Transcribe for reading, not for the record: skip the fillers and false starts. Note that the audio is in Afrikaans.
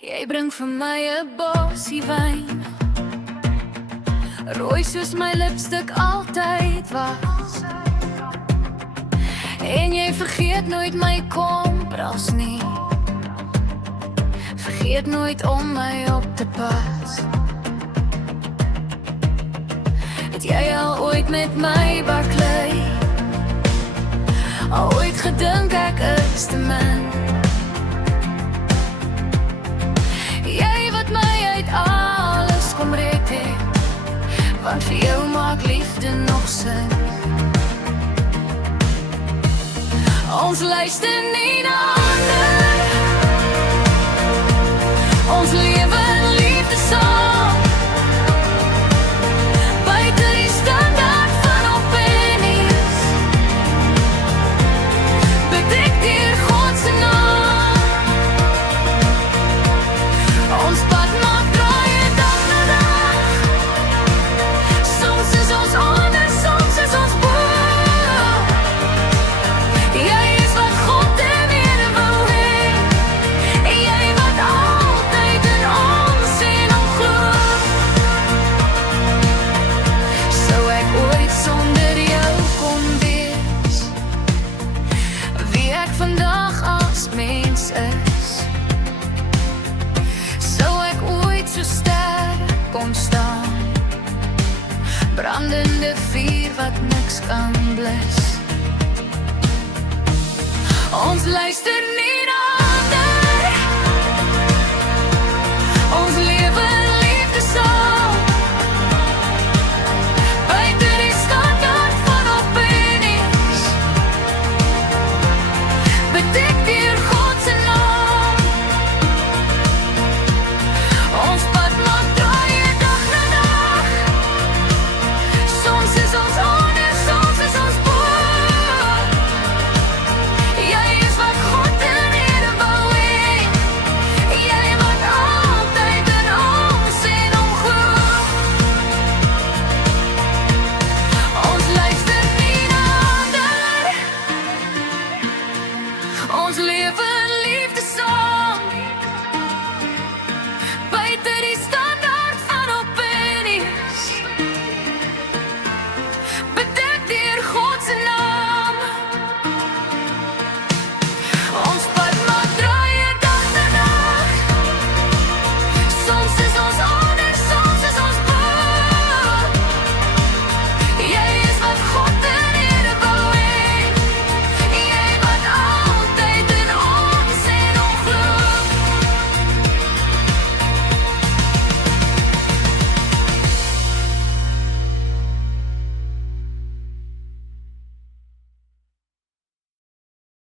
Jy bring vir my 'n bossie wyn, rooi soos my lipstik altyd was. En jy vergeet nooit my kompras nie, vergeet nooit om my op te pas. Het jy al ooit met my baklei, al ooit gedink ek is te min? Jy wat my uit alles kom red het, want vir jou maak liefde nog sin. Ons luister nie na ander, ons lewe in liefde saam, buite die standaard van opinies, bedek deur God se naam. Ons pad maak draaie dag na dag, soms is ons onder, soms is ons bo. Jy is wat God in ede wou hê, en jy wat altyd in ons en hom glo. Sou ek ooit sonder jou kon wees, wie ek vandag as mens is? Sou ek ooit so sterk kon staan, brandende vuur wat niks kan blus? Ons luister nie